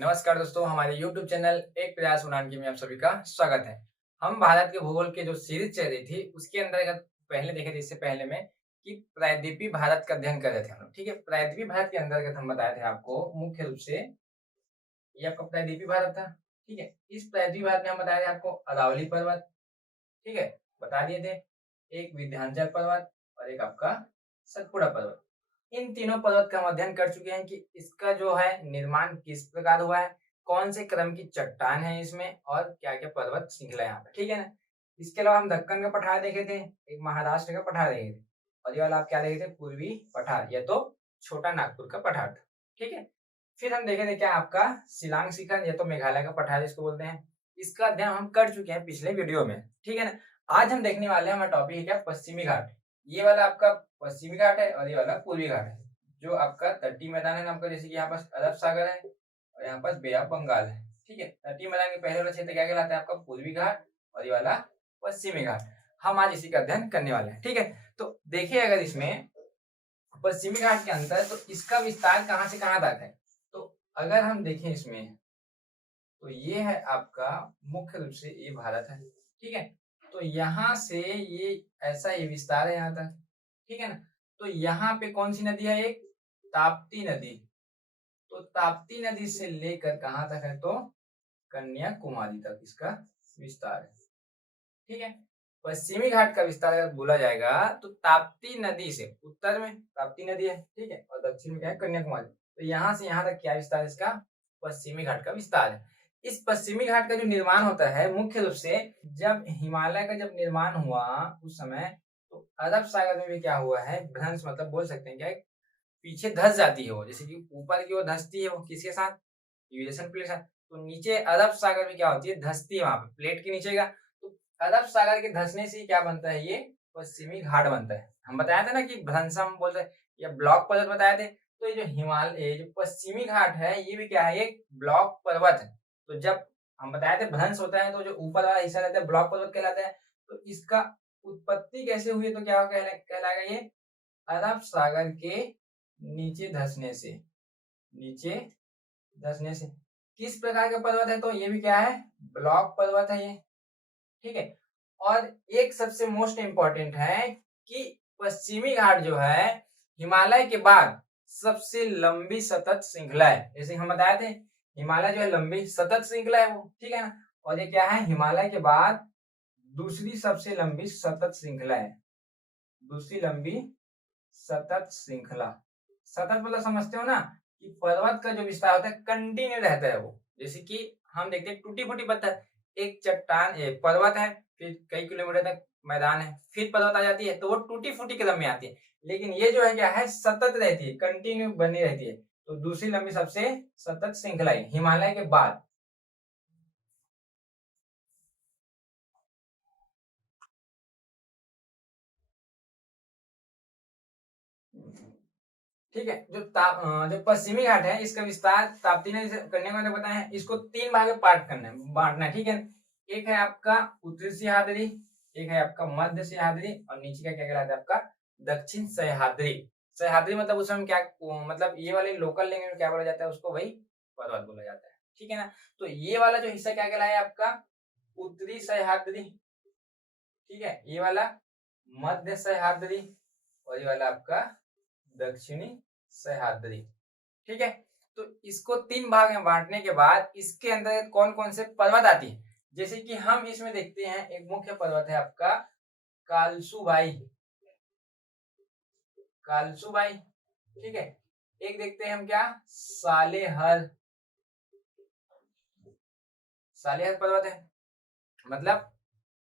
नमस्कार दोस्तों, हमारे YouTube चैनल एक प्रयास उड़ान की में आप सभी का स्वागत है। हम भारत के भूगोल के जो सीरीज चल रही थी उसके अंतर्गत पहले देखे थे इससे पहले में कि प्रायद्वीपीय भारत का अध्ययन कर रहे थे हम लोग। ठीक है, प्रायद्वीपीय भारत के अंतर्गत हम बताए थे आपको मुख्य रूप से ये आपका प्रायद्वीपीय भारत था। ठीक है, इस प्रायद्वीपीय भारत में हम बताए थे आपको अरावली पर्वत, ठीक है, बता दिए थे, एक विंध्याचल पर्वत और एक आपका सतपुड़ा पर्वत। इन तीनों पर्वत का हम अध्ययन कर चुके हैं कि इसका जो है निर्माण किस प्रकार हुआ है, कौन से क्रम की चट्टान है इसमें और क्या-क्या पर्वत श्रृंखला है यहाँ पे, ठीक है ना? इसके अलावा हम दक्कन का पठार देखे थे, एक महाराष्ट्र का पठार देखे थे और ये वाला आप क्या देखे थे? पूर्वी पठार, या तो छोटा नागपुर का पठार था, ठीक है? फिर हम देखे थे क्या आपका शिलांग शिखर, या तो मेघालय का पठार जिसको बोलते हैं। इसका अध्ययन हम कर चुके हैं पिछले वीडियो में, ठीक है ना? आज हम देखने वाले हैं, हमारा टॉपिक है क्या? पश्चिमी घाट। ये वाला आपका पश्चिमी घाट है और ये वाला पूर्वी घाट है। जो आपका तटीय मैदान है ना आपका, जैसे कि यहाँ पास अरब सागर है और यहाँ पास बे ऑफ बंगाल है, ठीक है। तटीय मैदान के पहले वाला क्षेत्र क्या कहलाता है? आपका पूर्वी घाट और ये वाला पश्चिमी घाट। हम आज इसी का अध्ययन करने वाले हैं, ठीक है। तो देखिए, अगर इसमें पश्चिमी घाट के अंदर तो इसका विस्तार कहाँ से कहाँ तक है, तो अगर हम देखें इसमें तो ये है आपका मुख्य रूप से ये भारत है, ठीक है। तो यहाँ से ये ऐसा ये विस्तार है यहाँ तक, ठीक है ना। तो यहाँ पे कौन सी नदी है? एक ताप्ती नदी। तो ताप्ती नदी से लेकर कहाँ तक है? तो कन्याकुमारी तक इसका विस्तार है, ठीक है। पश्चिमी घाट का विस्तार अगर बोला जाएगा तो ताप्ती नदी से उत्तर में ताप्ती नदी है, ठीक है, और दक्षिण में क्या है? कन्याकुमारी। तो यहाँ से यहाँ तक क्या विस्तार है इसका? पश्चिमी घाट का विस्तार है। इस पश्चिमी घाट का जो निर्माण होता है मुख्य रूप से जब हिमालय का जब निर्माण हुआ उस समय, तो अरब सागर में भी क्या हुआ है? भ्रंश, मतलब बोल सकते हैं क्या, पीछे धंस जाती है वो, जैसे कि ऊपर की ओर धंसती है वो किसके साथ? यूरेशियन प्लेट के साथ। तो नीचे अरब सागर में क्या होती है? धंसती है वहां पे प्लेट के नीचे का। तो अरब सागर के धंसने से क्या बनता है? ये पश्चिमी घाट बनता है। हम बताया था ना कि भ्रंशम बोलते हैं या ब्लॉक पर्वत बताए थे। तो ये जो हिमालय जो पश्चिमी घाट है ये भी क्या है? एक ब्लॉक पर्वत है। तो जब हम बताए थे भ्रंश होता है तो जो ऊपर वाला हिस्सा रहता है ब्लॉक पर्वत कहलाता है। तो इसका उत्पत्ति कैसे हुई, तो क्या कहलाएगा ये? अरब सागर के नीचे धंसने से, नीचे धंसने से। किस प्रकार का पर्वत है? तो ये भी क्या है? ब्लॉक पर्वत है ये, ठीक है। और एक सबसे मोस्ट इंपॉर्टेंट है कि पश्चिमी घाट जो है हिमालय के बाद सबसे लंबी सतत श्रृंखला है। जैसे हम बताए थे हिमालय जो है लंबी सतत श्रृंखला है वो, ठीक है ना। और ये क्या है? हिमालय के बाद दूसरी सबसे लंबी सतत श्रृंखला है, दूसरी लंबी सतत श्रृंखला। सतत मतलब समझते हो ना कि पर्वत का जो विस्तार होता है कंटिन्यू रहता है वो। जैसे कि हम देखते हैं टूटी फूटी पत्थर, एक चट्टान एक पर्वत है, फिर कई किलोमीटर तक मैदान है, फिर पर्वत आ जाती है तो वो टूटी फूटी क्रम में आती है। लेकिन ये जो है क्या है? सतत रहती है, कंटिन्यू बनी रहती है। तो दूसरी लंबी सबसे सतत श्रृंखला है हिमालय के बाद। ठीक है, जो पश्चिमी घाट है इसका विस्तार ताप्ती नदी से करने को बताए हैं। इसको तीन भाग में पार्ट करना है, बांटना है, ठीक है। एक है आपका उत्तरी सह्याद्री, एक है आपका मध्य सह्याद्री और नीचे का क्या कहलाता है? आपका दक्षिण सह्याद्री। सह्याद्री मतलब उसमें हम क्या मतलब ये वाले लोकल लैंग्वेज में क्या बोला जाता है? उसको वही पर्वत बोला जाता है, ठीक है ना। तो ये वाला जो हिस्सा क्या कहलाया आपका? उत्तरी सह्याद्री, ठीक है। ये वाला मध्य सह्याद्री और ये वाला आपका दक्षिणी सह्याद्री, ठीक है। तो इसको तीन भाग में बांटने के बाद इसके अंदर कौन कौन से पर्वत आती है? जैसे कि हम इसमें देखते हैं एक मुख्य पर्वत है आपका कालसुबाई, कालसुबाई, ठीक है। एक देखते हैं हम क्या? सालेहर, सालेहर पर्वत है। मतलब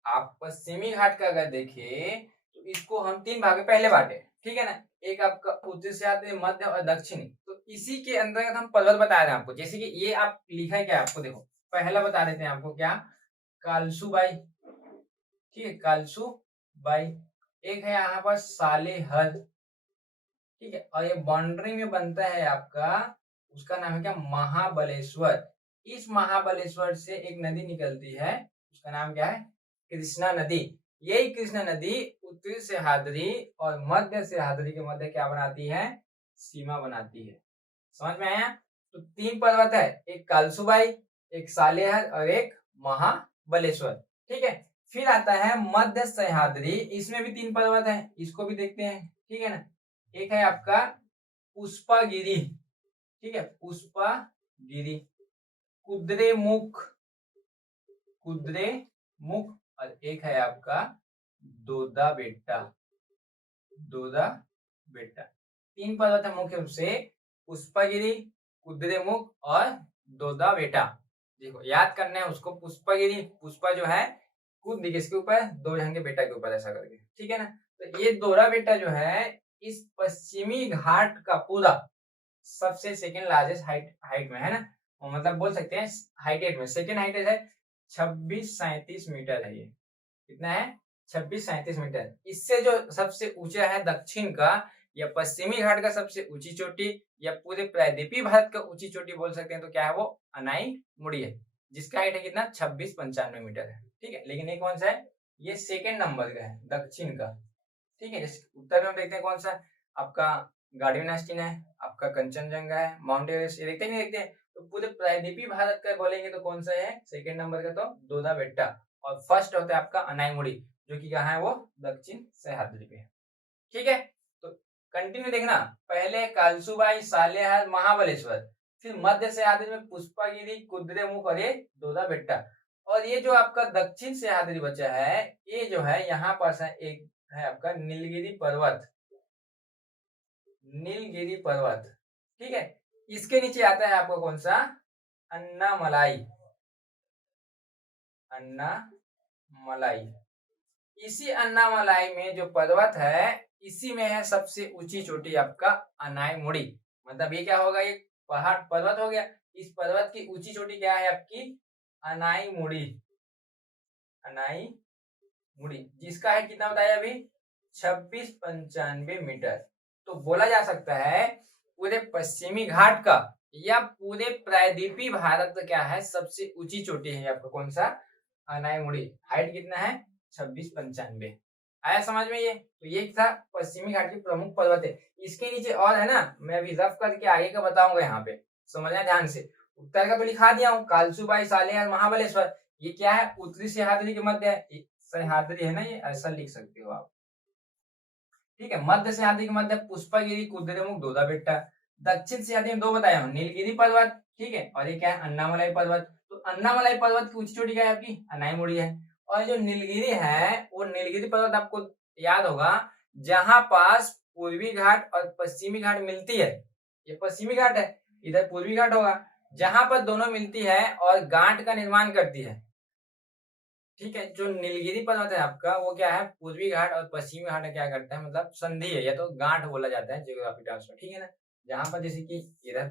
आप पश्चिमी घाट का अगर देखें तो इसको हम तीन भाग में पहले बांटे, ठीक है ना। एक आपका उत्तरी सह्याद्री, मध्य और दक्षिणी। तो इसी के अंतर्गत हम पर्वत बता रहे हैं आपको। जैसे कि ये आप लिखा है क्या आपको? देखो पहला बता देते हैं आपको क्या? कालसुबाई, ठीक है, कालसुबाई। एक है यहाँ पर सालेहर, ठीक है। और ये बाउंड्री में बनता है आपका, उसका नाम है क्या? महाबलेश्वर। इस महाबलेश्वर से एक नदी निकलती है, उसका नाम क्या है? कृष्णा नदी। यही कृष्णा नदी उत्तरी सह्याद्री और मध्य सह्याद्री के मध्य क्या बनाती है? सीमा बनाती है। समझ में आया? तो 3 पर्वत है, एक कालसुबाई, एक सालेहर और एक महाबलेश्वर। ठीक है, फिर आता है मध्य सह्याद्री, इसमें भी 3 पर्वत है, इसको भी देखते हैं। ठीक है ना, एक है आपका पुष्पागिरी, ठीक है, पुष्पागिरी, कुद्रेमुख, कुद्रेमुख, और एक है आपका दोदा बेटा, दोदा बेटा। 3 पर्वत है मुख्य रूप से, पुष्पागिरी, कुद्रेमुख और दोदा बेटा। देखो याद करना है उसको, पुष्पागिरी, पुष्पा जो है कुद किसके ऊपर, दो जन के बेटा के ऊपर, ऐसा करके। ठीक है ना, तो ये दोरा बेटा जो है इस पश्चिमी घाट का पूरा सबसे सेकंड लार्जेस्ट हाइट में है ना, मतलब बोल सकते हैं हाइटेड में सेकंड हाइटेड है, 2637 मीटर है ये। कितना है, 2637 मीटर। इससे जो सबसे ऊंचा है दक्षिण का या पश्चिमी घाट का सबसे ऊंची चोटी या पूरे प्रायद्वीपीय भारत का ऊंची चोटी बोल सकते हैं, तो क्या है वो अनाई मुड़ी है, जिसका हाइट है कितना 2695 मीटर है। ठीक है, लेकिन ये कौन सा है, ये सेकेंड नंबर का है दक्षिण का। ठीक है, जैसे उत्तर में हम देखते हैं कौन सा, आपका गार्डियन आस्टीन है, आपका कंचनजंगा है, माउंट एवरेस्ट, ये देखते नहीं देखते हैं। तो पूरे प्रायद्वीपीय भारत का बोलेंगे तो कौन सा है सेकेंड नंबर का, तो दोदा बेट्टा, और फर्स्ट होता है आपका अनाईमुड़ी, जो कि कहाँ है वो दक्षिण सह्याद्री पे है। ठीक है, तो कंटिन्यू देखना, पहले कालसुबाई, सालेहार, महाबलेश्वर, फिर मध्य सह्याद्री में पुष्पागिरी, कुद्रेमुख और ये दोदा बेट्टा, और ये जो आपका दक्षिण सह्याद्री बचा है, ये जो है यहाँ पास है एक है आपका नीलगिरी पर्वत, नीलगिरी पर्वत। ठीक है, इसके नीचे आता है आपका कौन सा, अन्नामलाई, अन्नामलाई। इसी अन्नामलाई में जो पर्वत है, इसी में है सबसे ऊंची चोटी आपका अनाईमुड़ी। मतलब ये क्या होगा, ये पहाड़ पर्वत हो गया, इस पर्वत की ऊंची चोटी क्या है आपकी, अनाईमुड़ी, अनाईमुड़ी, जिसका है कितना बताया अभी, 2695 मीटर। तो बोला जा सकता है पूरे पश्चिमी घाट का या पूरे प्रायद्वीपीय भारत का क्या है सबसे ऊंची चोटी है आपका कौन सा, अनाईमुड़ी। हाइट कितना है 2695। आया समझ में ये, तो ये था पश्चिमी घाट की प्रमुख पर्वत है। इसके नीचे और है ना, मैं अभी रफ करके आगे का बताऊंगा, यहाँ पे समझना ध्यान से। उत्तर का तो लिखा दिया हूँ, कालसुबाई, सालेहार, महाबलेश्वर। ये क्या है, उत्तरी सह्याद्री के मध्य है, सह्याद्री है ना, ये ऐसा लिख सकते हो आप। ठीक है, मध्य सह्याद्री के मध्य पुष्पागिरी, कुद्रेमुख, दोदा बेट्टा। दक्षिण सह्याद्री में दो बताया हूँ, नीलगिरी पर्वत, ठीक है, और ये क्या है अन्नामलाई पर्वत। तो अन्नामलाई पर्वत की ऊंची चोटी क्या है आपकी, अनाईमुड़ी है। और जो नीलगिरी है, वो नीलगिरी पर्वत आपको याद होगा, जहां पास पूर्वी घाट और पश्चिमी घाट मिलती है, ये पश्चिमी घाट है, इधर पूर्वी घाट होगा, जहां पर दोनों मिलती है और गांठ का निर्माण करती है। ठीक है, जो नीलगिरी पर्वत है आपका, वो क्या है पूर्वी घाट और पश्चिमी घाट क्या करता है, मतलब संधि है, या तो गांठ बोला जाता है जियोग्राफी टर्म्स में। ठीक है ना, जहां पर जैसे कि इधर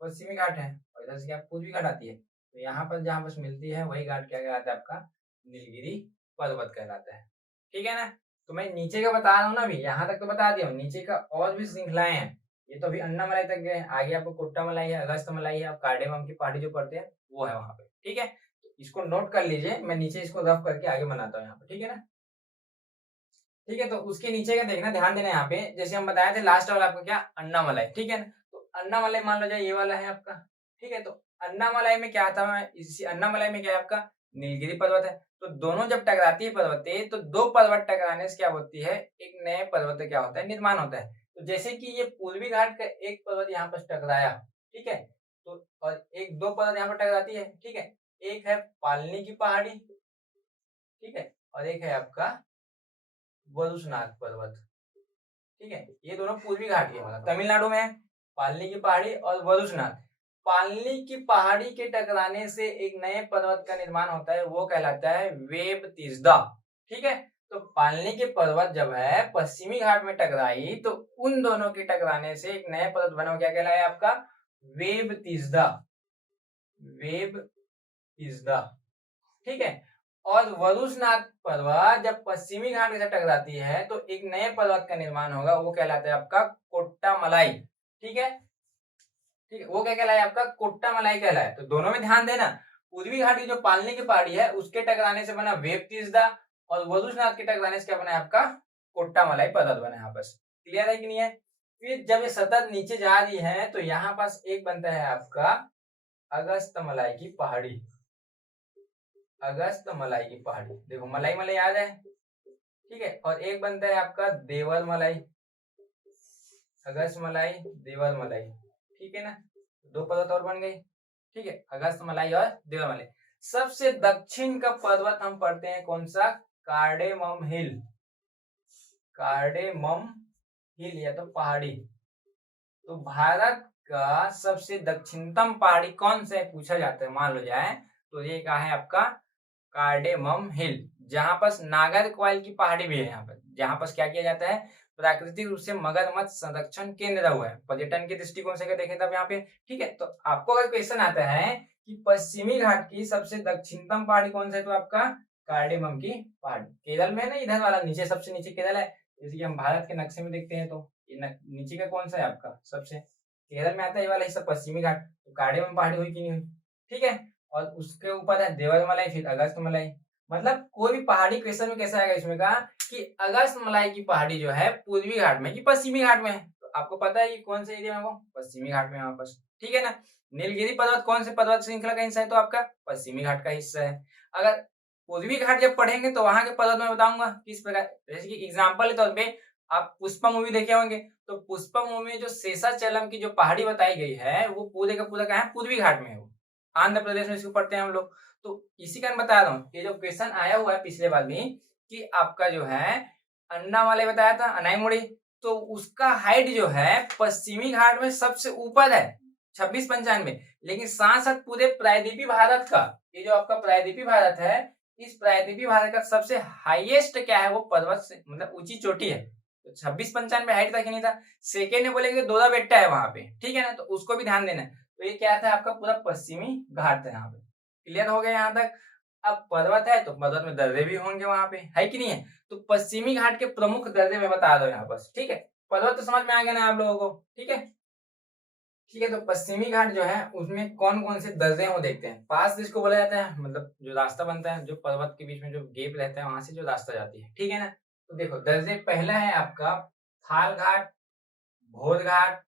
पश्चिमी घाट है और इधर से क्या पूर्वी घाट आती है, तो यहाँ पर जहां बस मिलती है वही घाट क्या कहलाता है आपका, नीलगिरी पर्वत कहलाता है। ठीक है ना, तो मैं नीचे का बता रहा हूँ ना, अभी यहाँ तक तो बता दिया हूँ, नीचे का और भी श्रृंखलाएं हैं। ये तो अभी अन्नामलाई तक गए, आगे आपको कोट्टामलाई है, अगस्त्यमलाई है, कार्डेमम की पहाड़ी जो पड़ते हैं वो है वहां पे। ठीक है, इसको नोट कर लीजिए, मैं नीचे इसको रफ करके आगे बनाता हूँ यहाँ पे। ठीक है ना, ठीक है, तो उसके नीचे का देखना, ध्यान देना यहाँ पे, जैसे हम बताए थे लास्ट वाला आपका क्या, अन्नामलाई। ठीक है ना, तो अन्नामलाई मान लो जाए ये वाला है आपका। ठीक है, तो अन्नामलाई में क्या था, इसी अन्नामलाई में क्या है आपका नीलगिरी पर्वत है। तो दोनों जब टकराती है पर्वतें, तो दो पर्वत टकराने से क्या होती है, एक नए पर्वत क्या होता है, निर्माण होता है। तो जैसे कि ये पूर्वी घाट का एक पर्वत यहाँ पर टकराया, ठीक है, तो और एक दो पर्वत यहाँ पर टकराती है। ठीक है, एक है पालनी की पहाड़ी, ठीक है, और एक है आपका वरुषनाथ पर्वत। ठीक है, ये दोनों पूर्वी घाट के, मतलब तमिलनाडु में है, पालनी की पहाड़ी और वरुषनाथ। पालनी की पहाड़ी के टकराने से एक नए पर्वत का निर्माण होता है, वो कहलाता है वेब तीसदा। ठीक है, तो पालनी के पर्वत जब है पश्चिमी घाट में टकराई, तो उन दोनों के टकराने से एक नया पर्वत बना, क्या कहलाया आपका वेब तीसदा, वेब तीसदा। ठीक है, और वरुषनाथ पर्वत जब पश्चिमी घाट के साथ टकराती है, तो एक नए पर्वत का निर्माण होगा, वो कहलाता है आपका कोट्टामलाई। ठीक है, ठीक है, वो क्या कहलाया आपका कोट्टामलाई कहलाया। तो दोनों में ध्यान देना, पूर्वी घाट की जो पालनी की पहाड़ी है उसके टकराने से बना वेब तीसदा, और वरुषनाथ के टकराने से क्या बना आपका कोट्टामलाई पर्वत बना। यहाँ बस क्लियर है कि नहीं है। फिर जब ये सतत नीचे जा रही है तो यहाँ पास एक बनता है आपका अगस्त मलाई की पहाड़ी। अगस्त मलाई की पहाड़ी, देखो मलाई मलाई आ जाए, ठीक है। और एक बनता है आपका देवर मलाई, अगस्त मलाई, देवर मलाई, ठीक है ना। दो पर्वत और बन गई, ठीक है, अगस्त मलाई और देवर मलाई। सबसे दक्षिण का पर्वत हम पढ़ते हैं कौन सा? कार्डेमम हिल। कार्डेमम हिल या तो पहाड़ी। तो भारत का सबसे दक्षिणतम पहाड़ी कौन सा है पूछा जाता है, मान लो जाए तो ये क्या है आपका कार्डेमम हिल, जहां पर नागरकोइल की पहाड़ी भी है। यहाँ पर जहां पर क्या किया जाता है, प्राकृतिक रूप से मगरमच्छ संरक्षण केंद्र हुआ है, पर्यटन के दृष्टिकोण से अगर देखें तब यहाँ पे, ठीक है। तो आपको अगर क्वेश्चन आता है कि पश्चिमी घाट की सबसे दक्षिणतम पहाड़ी कौन सा है, तो आपका कार्डेमम की पहाड़ी। केरल में है ना, इधर वाला नीचे, सबसे नीचे केरल है। जैसे कि हम भारत के नक्शे में देखते हैं तो नीचे का कौन सा है आपका, सबसे केरल में आता है ये वाला हिस्सा पश्चिमी घाट, तो कार्डेमम पहाड़ी हुई कि नहीं हुई, ठीक है। और उसके ऊपर है देवर मलाई, फिर अगस्त मलाई। मतलब कोई भी पहाड़ी क्वेश्चन में कैसा आएगा इसमें का कि अगस्त मलाई की पहाड़ी जो है पूर्वी घाट में कि पश्चिमी घाट में है, तो आपको पता है कि कौन से एरिया में, वो पश्चिमी घाट में वापस, ठीक है ना। नीलगिरी पर्वत कौन से पर्वत श्रृंखला का हिस्सा है, तो आपका पश्चिमी घाट का हिस्सा है। अगर पूर्वी घाट जब पढ़ेंगे तो वहां के पर्वत में बताऊंगा किस प्रकार, जैसे कि एग्जाम्पल के तौर पे आप पुष्पा मूवी देखे होंगे, तो पुष्पा मूवी में जो शेषाचलम की जो पहाड़ी बताई गई है वो पूरे का पूरा कहाँ है, पूर्वी घाट में है, वो आंध्र प्रदेश में इसको पढ़ते हैं हम लोग। तो इसी कारण बता रहा हूँ, ये जो क्वेश्चन आया हुआ है पिछले बार भी कि आपका जो है अन्ना वाले बताया था अनाईमुड़ी, तो उसका हाइट जो है पश्चिमी घाट में सबसे ऊपर है 2695, लेकिन साथ साथ पूरे प्रायद्वीपी भारत का, ये जो आपका प्रायद्वीपी भारत है, इस प्रायद्वीपी भारत का सबसे हाईएस्ट क्या है, वो पर्वत से मतलब ऊंची चोटी है। तो 2695 हाइट तक ही नहीं था। सेकेंड में बोलेंगे तो दोदा बेट्टा है वहां पे, ठीक है ना, तो उसको भी ध्यान देना है। तो ये क्या था आपका पूरा पश्चिमी घाट था यहाँ पे, क्लियर हो गया यहाँ तक। अब पर्वत है तो पर्वत में दर्रे भी होंगे वहां पे, है कि नहीं है। तो पश्चिमी घाट के प्रमुख दर्रे मैं बता दो यहाँ पर, ठीक है। पर्वत तो समझ में आ गया ना आप लोगों को, ठीक है। ठीक है, तो पश्चिमी घाट जो है उसमें कौन कौन से दर्रे हैं वो देखते हैं। पास जिसको बोला जाता है, मतलब जो रास्ता बनता है, जो पर्वत के बीच में जो गैप रहता है वहां से जो रास्ता जाती है, ठीक है ना। तो देखो दर्रे पहला है आपका थाल घाट, भोर घाट,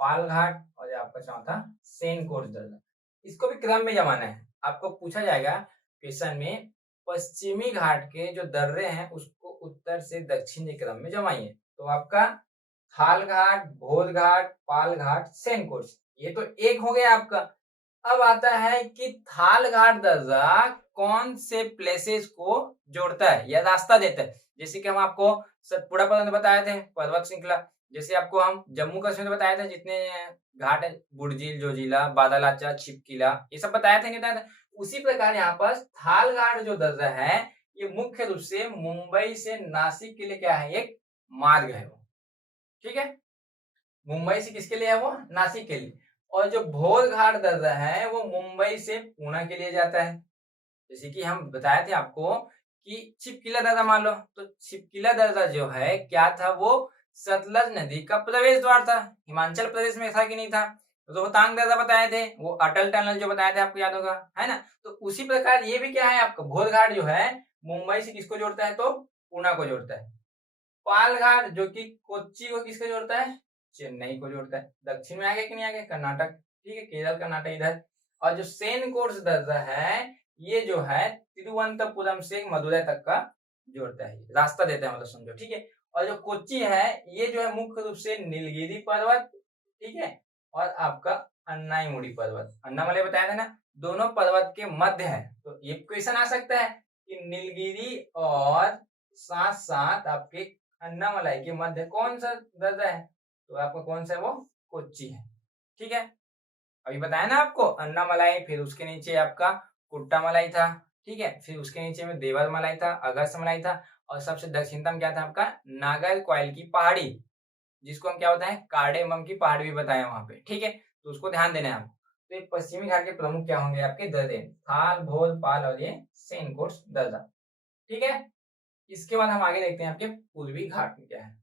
पाल घाट, और ये आपका चौथा सेन कोर्स दर्रा। इसको भी क्रम में जमाना है, आपको पूछा जाएगा क्वेश्चन में पश्चिमी घाट के जो दर्रे हैं उसको उत्तर से दक्षिणी क्रम में जमाइए। तो आपका थाल घाट, भोर घाट, पाल घाट, सेन कोर्स, ये तो एक हो गया आपका। अब आता है कि थाल घाट दर्रा कौन से प्लेसेस को जोड़ता है या रास्ता देता है। जैसे कि हम आपको सतपुड़ा पर्वत बताए थे, पर्वत श्रृंखला, जैसे आपको हम जम्मू कश्मीर में बताए थे जितने घाट है, बुड़झील, जोजिला, बादालाचा, छिपकिला, ये सब बताया था नहीं बताया था। उसी प्रकार यहाँ पर थाल घाट जो दर्रा है ये मुख्य रूप से मुंबई से नासिक के लिए क्या है, एक मार्ग है वो, ठीक है। मुंबई से किसके लिए है, वो नासिक के लिए। और जो भोर घाट दर्रा है वो मुंबई से पुणे के लिए जाता है। जैसे कि हम बताए थे आपको कि छिपकिला दर्रा मान लो, तो छिपकिला दर्रा जो है क्या था, वो सतलज नदी का प्रवेश द्वार था। हिमाचल प्रदेश में था कि नहीं था। रोहतांग दर्रा बताए थे, वो अटल टनल जो बताए थे आपको याद होगा, है ना। तो उसी प्रकार ये भी क्या है आपका भोर घाट जो है मुंबई से किसको जोड़ता है, तो पुणे को जोड़ता है। पाल घाट जो कि कोच्चि को किसको जोड़ता है, चेन्नई को जोड़ता है। दक्षिण में आ गया कि नहीं आ गया, कर्नाटक, ठीक है, केरल कर्नाटक इधर। और जो सेन कोर्स दर्रा है ये जो है तिरुवनंतपुरम से मदुरै तक का जोड़ता है, रास्ता देता है, मतलब समझो, ठीक है। और जो कोच्चि है ये जो है मुख्य रूप से नीलगिरी पर्वत, ठीक है, और आपका अन्नाईमुड़ी पर्वत, अन्नामलई बताया था ना, दोनों पर्वत के मध्य है। तो ये क्वेश्चन आ सकता है कि नीलगिरी और साथ साथ आपके अन्नामलाई के मध्य कौन सा दर्रा है, तो आपका कौन सा है, वो कोच्चि है, ठीक है। अभी बताया ना आपको अन्नामलाई, फिर उसके नीचे आपका कुट्टामलाई था, ठीक है, फिर उसके नीचे में देवर मलाई था, अगस्त मलाई था, और सबसे दक्षिणतम क्या था आपका नागरकोइल की पहाड़ी, जिसको हम क्या बताएं कार्डेमम की पहाड़ी भी बताए वहां पे, ठीक है। तो उसको ध्यान देना है आपको। तो ये पश्चिमी घाट के प्रमुख क्या होंगे आपके दर्रे, थाल, भोर, पाल और ये सेन कोर्स दर्रा, ठीक है। इसके बाद हम आगे देखते हैं आपके पूर्वी घाट में क्या है,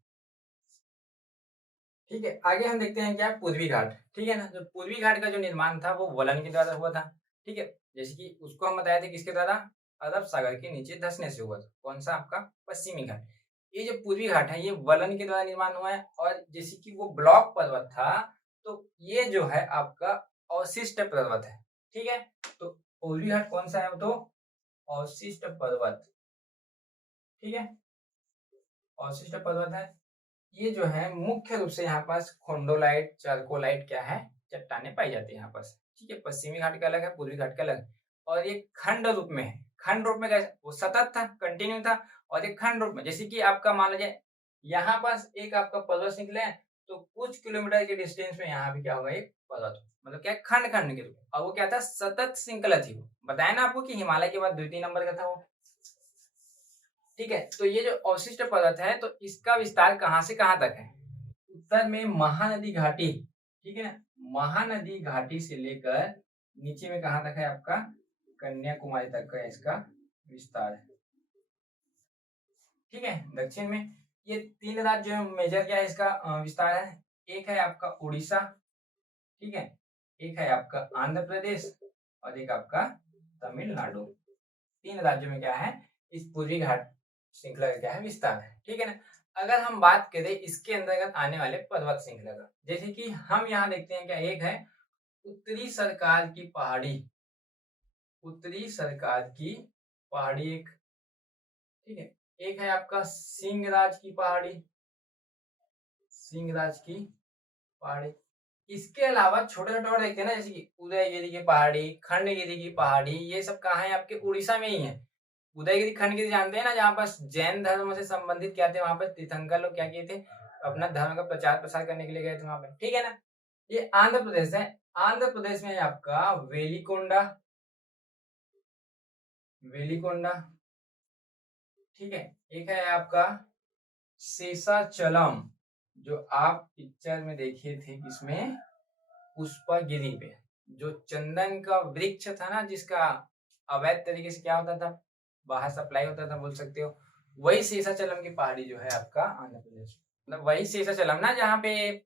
ठीक है। आगे हम देखते हैं क्या पूर्वी घाट, ठीक है ना। जो पूर्वी घाट का जो निर्माण था वो वलन के द्वारा हुआ था, ठीक है। जैसे कि उसको हम बताए थे किसके द्वारा, अरब सागर के नीचे धंसने से हुआ था, कौन सा आपका पश्चिमी घाट। ये जो पूर्वी घाट है ये वलन के द्वारा निर्माण हुआ है, और जैसे कि वो ब्लॉक पर्वत था तो ये जो है आपका अवशिष्ट पर्वत है। ठीक है, तो पूर्वी घाट कौन सा है, तो अवशिष्ट पर्वत। ठीक है, अवशिष्ट पर्वत है। ये जो है मुख्य रूप से यहाँ पास खोंडोलाइट, चारकोलाइट क्या है, चट्टानें पाई जाती है यहाँ पास। ठीक है, पश्चिमी घाट का अलग है, पूर्वी घाट का अलग है। और ये खंड रूप में है। खंड रूप में कैसे, वो सतत था, कंटिन्यू था। और ये खंड रूप में, जैसे कि आपका मान लीजिए यहाँ पास एक आपका पर्वत निकले है, तो कुछ किलोमीटर के डिस्टेंस में यहाँ भी क्या होगा, एक पर्वत, मतलब क्या, खंड खंड के रूप में। और वो क्या था, सतत श्रृंखला थी। वो बताया ना आपको कि हिमालय के बाद द्वितीय नंबर का था वो। ठीक है, तो ये जो अवशिष्ट पर्वत है तो इसका विस्तार कहाँ से कहाँ तक है, उत्तर में महानदी घाटी। ठीक है ना, महानदी घाटी से लेकर नीचे में कहाँ तक है आपका, कन्याकुमारी तक का इसका विस्तार है। ठीक है, दक्षिण में ये 3 राज्य जो मेजर क्या है इसका विस्तार है। एक है आपका उड़ीसा, ठीक है, एक है आपका आंध्र प्रदेश, और एक आपका तमिलनाडु। 3 राज्यों में क्या है, इस पूर्वी घाट श्रृंखला का क्या है, विस्तार है। ठीक है ना, अगर हम बात करें इसके अंतर्गत आने वाले पर्वत श्रृंखला का, जैसे कि हम यहाँ देखते हैं क्या, एक है उत्तरी सरकार की पहाड़ी, उत्तरी सरकार की पहाड़ी एक। ठीक है, एक है आपका सिंहराज की पहाड़ी, सिंहराज की पहाड़ी। इसके अलावा छोटे छोटे और देखते हैं ना, जैसे कि उदयगिरी की पहाड़ी, खंडगिरी की पहाड़ी, ये सब कहाँ है, आपके उड़ीसा में ही है। उदयगिरी खंडगिरी जानते हैं ना, जहाँ पर जैन धर्म से संबंधित क्या थे, वहां पर तीर्थंकर लोग क्या किए थे, अपना धर्म का प्रचार प्रसार करने के लिए गए थे वहां पर। ठीक है ना, ये आंध्र प्रदेश है। आंध्र प्रदेश में है आपका वेलिकोंडा, वेलिकोंडा। ठीक है, एक है आपका शेषाचलम, जो आप पिक्चर में देखे थे किसमें, पुष्पगिरी पे, जो चंदन का वृक्ष था ना, जिसका अवैध तरीके से क्या होता था, बाहर सप्लाई होता था, बोल सकते हो। वही शेषाचलम की पहाड़ी जो है आपका आंध्र प्रदेश, मतलब वही शेषाचलम ना, जहाँ पे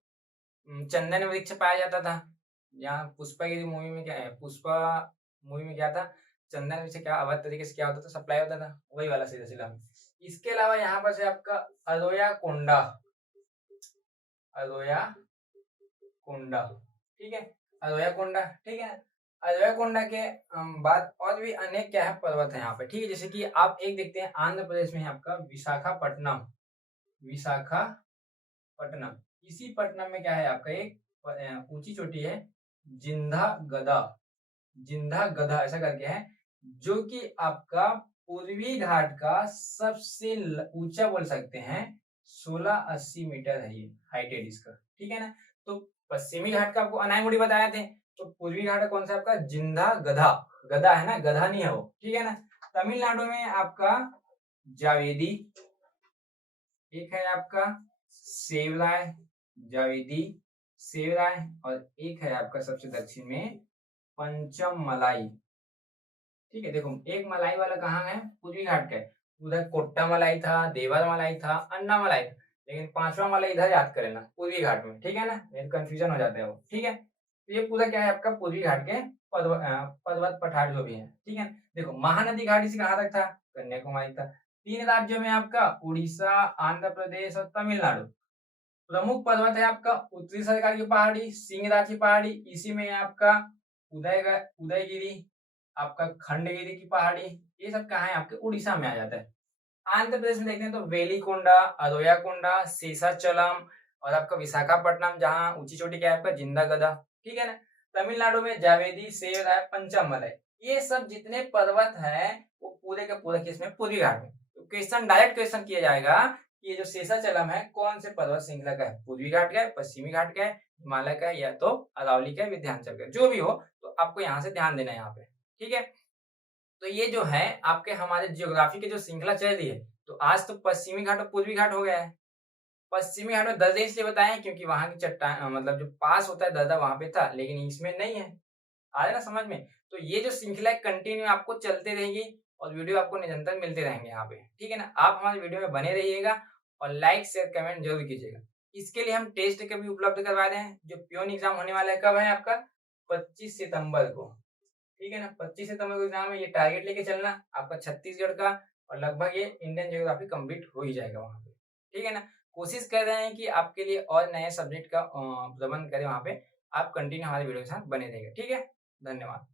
चंदन वृक्ष पाया जाता था। यहाँ पुष्पगिरी मूवी में क्या है, पुष्पा मूवी में क्या था, चंदन वृक्ष क्या अवैध तरीके से क्या होता था, सप्लाई होता था, वही वाला शेषाचलम। इसके अलावा यहाँ पर से आपका अरोया कोंडा, अरोया कोंडा। ठीक है, अरोया कोंडा। ठीक है, अरोया कोंडा के बाद और भी अनेक क्या है पर्वत है यहाँ पे। ठीक है, जैसे कि आप एक देखते हैं आंध्र प्रदेश में है आपका विशाखापट्टनम, विशाखापट्टनम। इसी पट्टनम में क्या है आपका एक ऊंची चोटी है, जिंदा गदा, जिंदा गधा ऐसा करके है, जो कि आपका पूर्वी घाट का सबसे ऊंचा बोल सकते हैं, 1680 मीटर है ये हाइटेड इसका। ठीक है ना, तो पश्चिमी घाट का आपको अनाईमुड़ी बताया थे, तो पूर्वी घाट का कौन सा आपका, जिंदा गधा, गधा है ना, गधा नहीं है वो। ठीक है ना, तमिलनाडु में आपका जावेदी, एक है आपका सेवराय, जावेदी सेवराय, और एक है आपका सबसे दक्षिण में पंचम मलाई। ठीक है, देखो एक मलाई वाला कहाँ है, पूर्वी घाट का है। उधर कोट्टा मलाई था, देवर मलाई था, अन्ना मलाई था, लेकिन 5वां मलाई इधर याद कर लेना, पूर्वी घाट में। ठीक है ना, नहीं तो कंफ्यूजन हो जाता है वो। ठीक है, तो ये पूरा क्या है आपका पूर्वी घाट के पर्वत पठार जो भी है। ठीक है, देखो महानदी घाट इसी कहाँ तक था, कन्याकुमारी तक। 3 राज्यों में आपका उड़ीसा, आंध्र प्रदेश और तमिलनाडु। प्रमुख पर्वत है आपका उत्तरी सरकार की पहाड़ी, सिंहराज की पहाड़ी, इसी में है आपका उदयगिरी, आपका खंडगिरी की पहाड़ी। ये सब कहाँ है, आपके उड़ीसा में आ जाता है। आंध्र प्रदेश में देखते हैं तो वेलिकोंडा, अरोयाकोंडा, शेषाचलम, और आपका विशाखापट्टनम, जहाँ ऊंची चोटी क्या है आपका, जिंदा गदा। ठीक है ना, तमिलनाडु में जावेदी, सेवराय, पंचमलाई। ये सब जितने पर्वत है वो पूरे के पूरे किसमें, पूर्वी घाट में। तो क्वेश्चन, डायरेक्ट क्वेश्चन किया जाएगा कि ये जो शेषाचलम है कौन से पर्वत श्रृंखला का है, पूर्वी घाट का है, पश्चिमी घाट का है, हिमालय का है, या तो अरावली का, विंध्याचल का, जो भी हो। तो आपको यहाँ से ध्यान देना है यहाँ पे। ठीक है, तो ये जो है आपके हमारे जियोग्राफी की जो श्रृंखला चल रही है, तो आज तो पश्चिमी घाट और पूर्वी घाट हो गया है। पश्चिमी घाट में दर्रे इसलिए बताए हैं क्योंकि वहां की चट्टान, मतलब जो पास होता है दर्रा वहां पे था, लेकिन इसमें नहीं है। आ रहा है ना समझ में, तो ये जो श्रृंखला कंटिन्यू आपको चलते रहेगी, और वीडियो आपको निरंतर मिलते रहेंगे यहाँ पे। ठीक है ना, आप हमारे वीडियो में बने रहिएगा, और लाइक शेयर कमेंट जरूर कीजिएगा। इसके लिए हम टेस्ट के भी उपलब्ध करवा रहे हैं, जो प्योन एग्जाम होने वाला है, कब है आपका, 25 सितंबर को। ठीक है ना, 25 सितंबर को एग्जाम है, ये टारगेट लेके चलना आपका छत्तीसगढ़ का, और लगभग ये इंडियन ज्योग्राफी कंप्लीट हो ही जाएगा वहां पे। ठीक है ना? कोशिश कर रहे हैं कि आपके लिए और नए सब्जेक्ट का प्रबंध करें वहाँ पे। आप कंटिन्यू हमारे वीडियो के साथ बने रहिएगा, ठीक है? धन्यवाद।